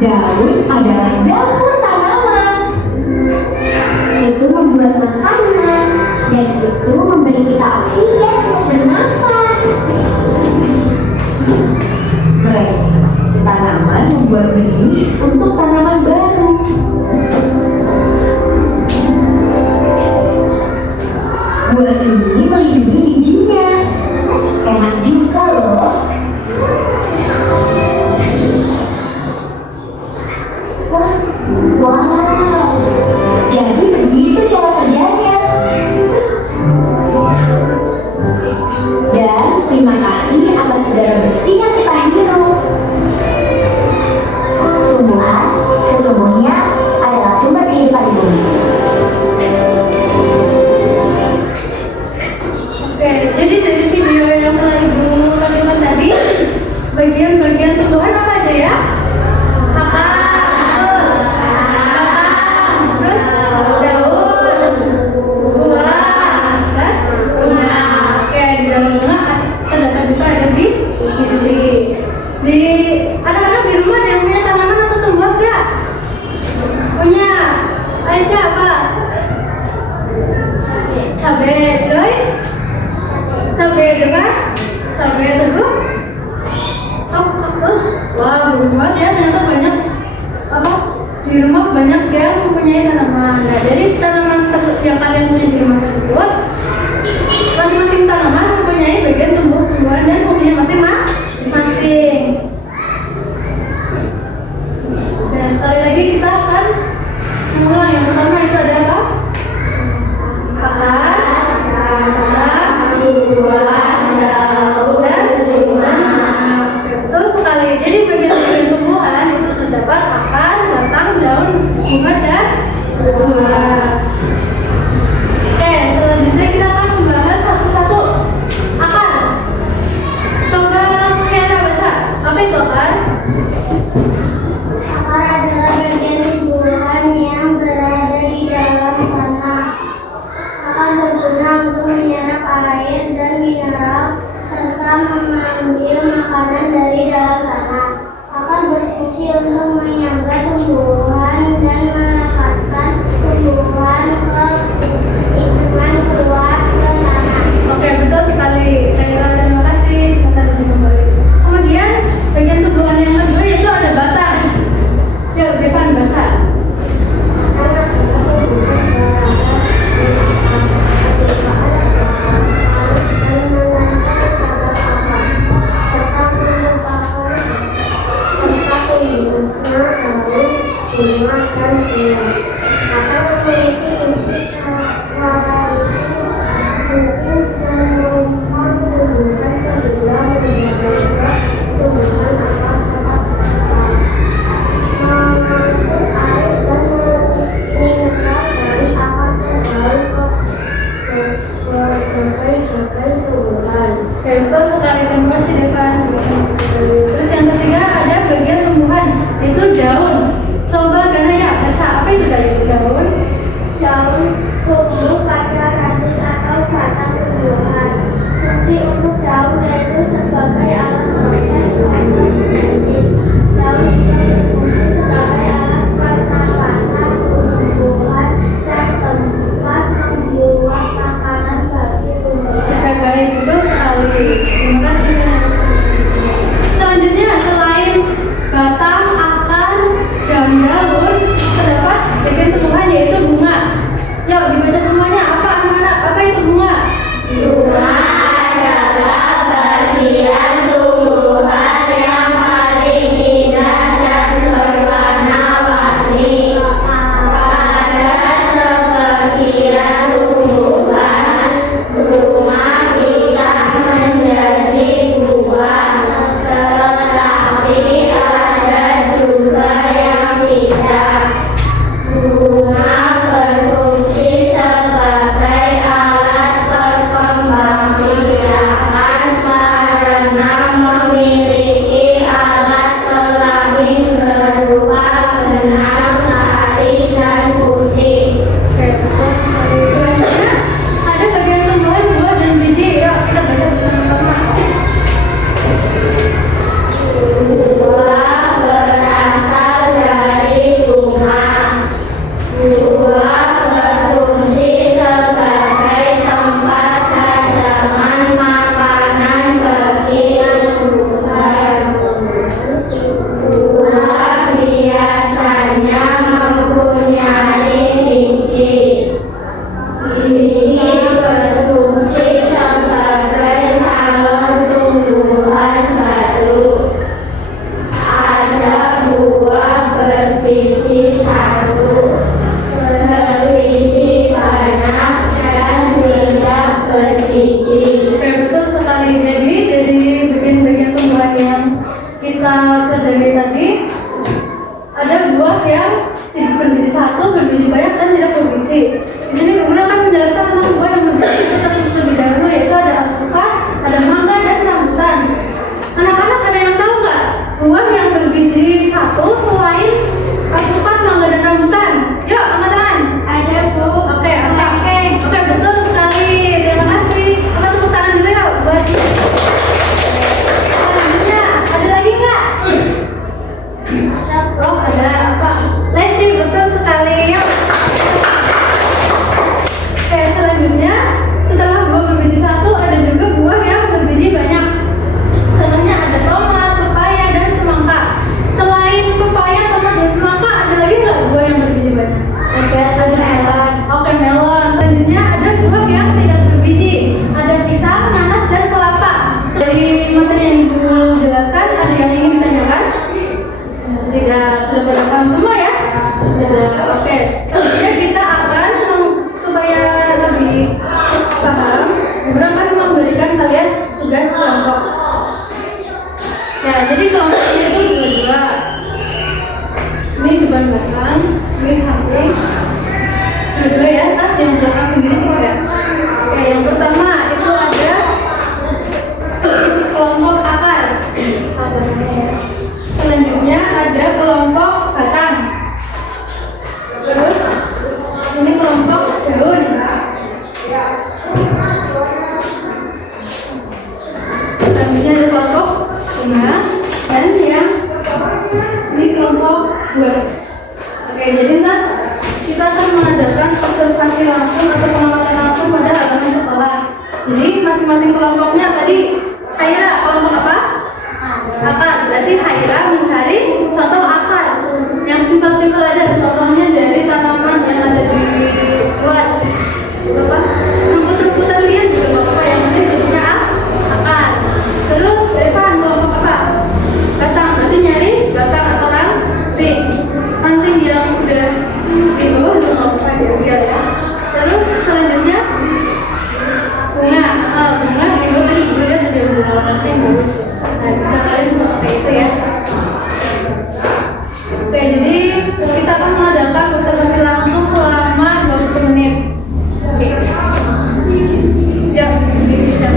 Daun adalah dapur tanaman. Itu membuat makanan dan itu memberi kita oksigen untuk bernafas. Tanaman membuat benih untuk tanaman baru. Cabai, coy. Cabai depan. Cabai teguh. Kaktus. Wah, bagus banget ya. Ternyata banyak di rumah banyak yang mempunyai tanaman. Nah, jadi tanaman yang kalian punya di rumah tersebut, masing-masing tanaman mempunyai bagian tumbuh-tumbuhan dan fungsinya masing-masing. Dan sekali lagi kita akan mengulang. Yang pertama itu ada apa? Akar, buah, daun, dan tumbuhan. Betul sekali. Jadi bagian-bagian tumbuhan itu terdapat akar, batang, daun, bunga, dan buah. Oke, selanjutnya kita akan membahas satu-satu. Akar. Coba Kiara baca. Apa itu akar? Akar adalah bagian tumbuhan yang berada di dalam tanah. Akar berguna untuk menyerap air dan mineral serta mengambil makanan dari dalam tanah. Akar berfungsi untuk menyangga tumbuhan dan merekatkan tumbuhan ke lingkungan keluar ke tanah. Oke, betul sekali. Terima kasih. Silakan kembali. Kemudian bagian tumbuhan yang kedua yaitu ada batang. Yuk, Devan baca. Oke, betul sekali. Terima kasih, Devan. Terus yang ketiga ada bagian tumbuhan, itu daun. Coba Ganaya baca, apa itu daun? Daun tumbuh pada ranting atau batang tumbuhan. Fungsi untuk daun yaitu sebagai alat proses fotosintesis. Daun juga berfungsi sebagai alat pernapasan tumbuhan dan tempat membuat makanan bagi tumbuhan. Oke, baik, betul sekali. Terima kasih. Selanjutnya, selain batang, akar, dan daun, terdapat bagian tumbuhan yaitu bunga. Yuk, dibaca semuanya. Apa itu bunga? Bunga adalah bagian tumbuhan yang paling indah dan berwarna-warni. Pada sebagian tumbuhan, bunga bisa menjadi buah, tetapi ada juga yang tidak. Bunga berfungsi sebagai alat perkembangbiakan karena memiliki alat kelamin berupa benang sari dan putih. Oke, betul sekali. Selanjutnya, ada bagian tumbuhan buah dan biji. Yuk, kita baca bersama-sama. Buah berasal dari bunga. Buah berfungsi sebagai tempat cadangan makanan bagi tumbuhan. Buah biasanya mempunyai biji. Biji berfungsi sebagai calon tumbuhan baru. Ada buah berbiji satu, berbiji banyak, dan tidak berbiji. Oke, betul sekali. Jadi dari bagian-bagian tumbuhan yang kita pelajari tadi, ada buah yang tidak berbiji satu, berbiji banyak, dan tidak berbiji. Di sini Guru akan menjelaskan tentang buah yang berbiji terlebih dahulu. masing-masing kelompoknya tadi. Haira, kelompok apa? Akar. Berarti Haira mencari contoh akar yang simpel-simpel aja. Contohnya dari tanaman yang ada di luar. Apa? Rumput-rumputan liar juga nggak apa-apa, yang penting bentuknya akar. Terus Evan, kelompok apa? Batang. Berarti nyari batang atau ranting. Ranting yang udah di bawah juga nggak apa-apa diambil ya. Terus selanjutnya bunga. Bunga di bawah tadi gue lihat ada bunga warna pink bagus. Nah, bisa kalian buat kayak itu ya. Oke, jadi kita akan mengadakan observasi langsung selama 20 menit. Oke. Siap, siap.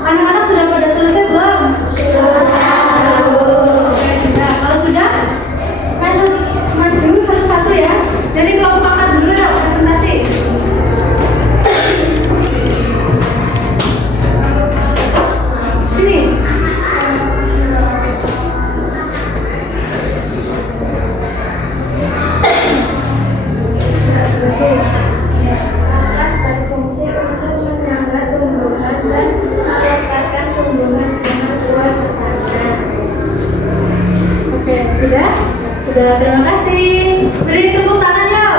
Anak-anak sudah pada selesai belum? Sudah. Oke, sudah. Kalau sudah, ayo maju satu-satu ya. Dari kelompok kakak dulu ya, presentasi. Sini. Berfungsi untuk menyangga tumbuhan dan melestarikan tumbuhan dengan buah bertanah. Oke, sudah? Sudah, terima kasih. Beri tepuk tangan yuk.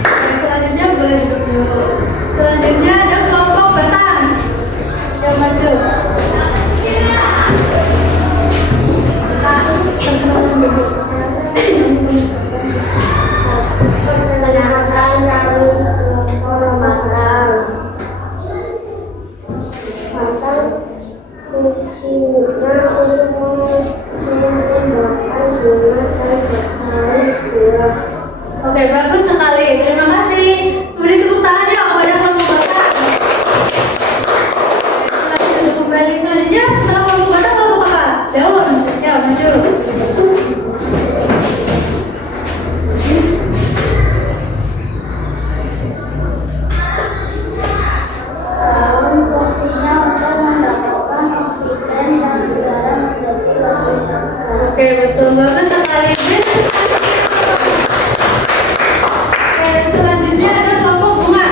Oke, selanjutnya boleh duduk dulu. Selanjutnya ada kelompok batang. Yang maju. Perkenalkan kami kelompok batang. Batang fungsinya untuk menembakkan bunga dan bertahan buah. Oke, bagus sekali. Terima kasih. Beri tepuk tangan ya kepada kelompok batang. Selanjutnya kembali. Selanjutnya setelah kelompok batang kelompok apa? Daun. Ya, maju. Daun fungsinya untuk mendapatkan oksigen dan udara menjadi lebih segar. Oke, betul. Bagus sekali. Oke, selanjutnya ada kelompok bunga.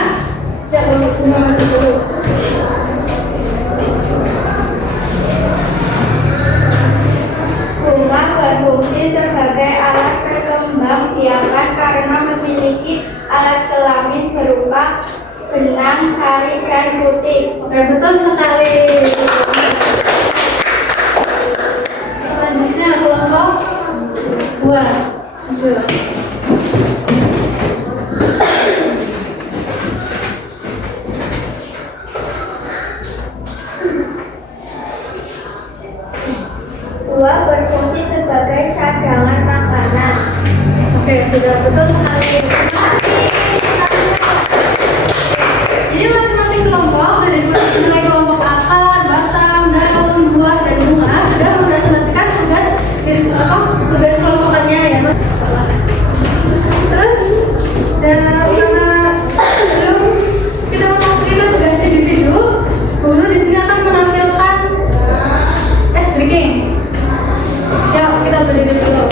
Ya, kelompok bunga maju dulu. Bunga berfungsi sebagai alat perkembang biakan karena memiliki alat kelamin berupa benang, sari, dan putih. Oke, betul sekali. Selanjutnya kelompok buah. Maju. Buah berfungsi sebagai cadangan makanan. Oke, sudah betul sekali. Jadi masing-masing kelompok dari mulai kelompok akar, batang, daun, buah, dan bunga sudah mempresentasikan tugas tugas kelompokannya ya. Terus karena sebelum kita memasuki tugas individu, guru di sini akan menampilkan ice breaking. Yuk, kita berdiri dulu.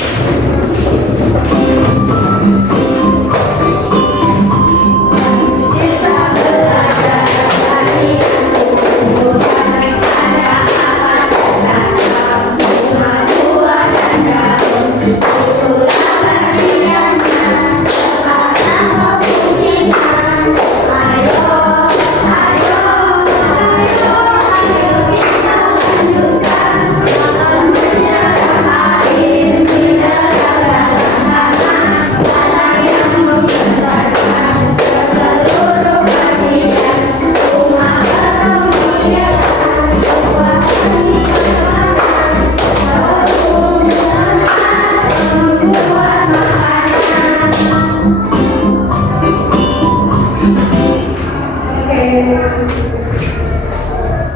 Yuk,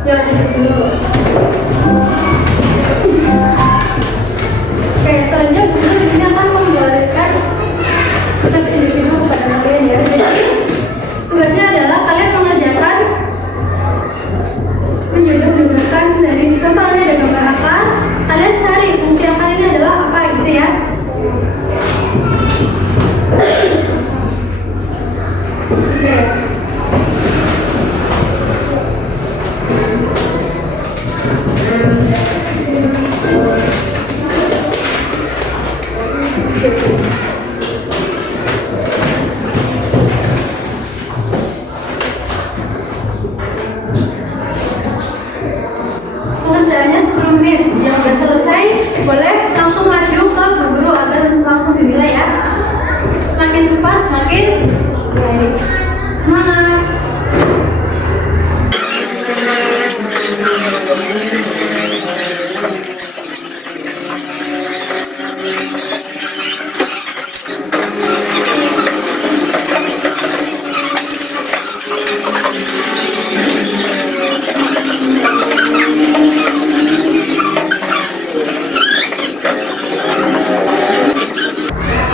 duduk dulu. Oke, selanjutnya guru di sini akan memberikan tugas individu kepada kalian ya. Jadi, tugasnya adalah kalian mengerjakan menjumlahkan dari contoh ini ada gambar apa, kalian cari fungsi akar ini adalah apa gitu ya. Oke. Pengerjaannya 10 menit. Yang sudah selesai boleh langsung maju ke guru agar langsung dinilai ya. Semakin cepat semakin baik. Semangat.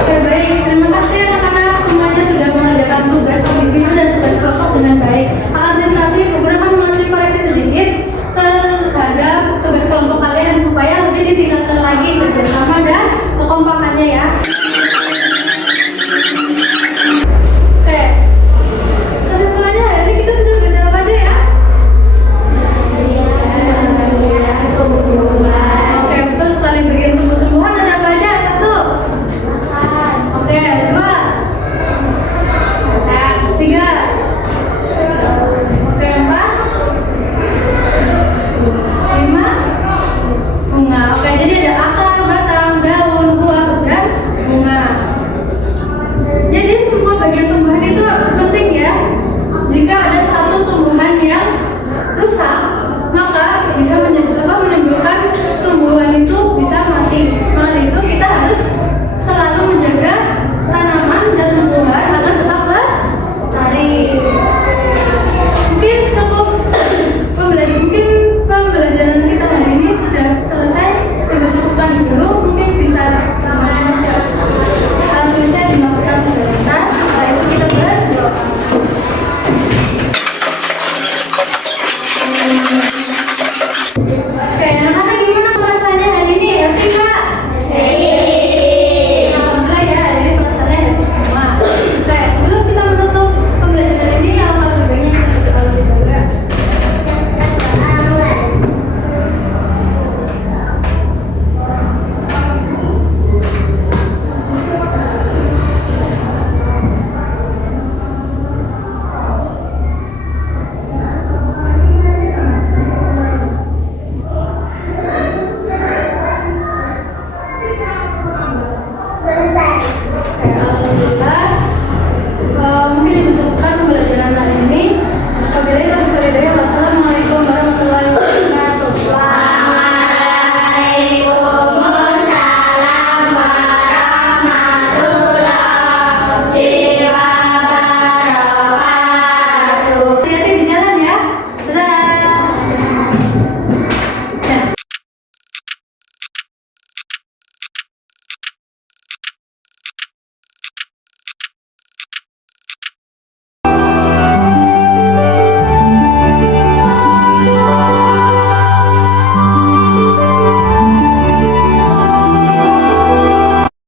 Oke, baik. Terima kasih anak-anak semuanya sudah mengerjakan tugas individu dan tugas kelompok dengan baik. Akan tetapi beberapa mengasih koreksi sedikit terhadap tugas kelompok kalian supaya lebih ditingkatkan lagi kerjasama dan kekompakannya ya.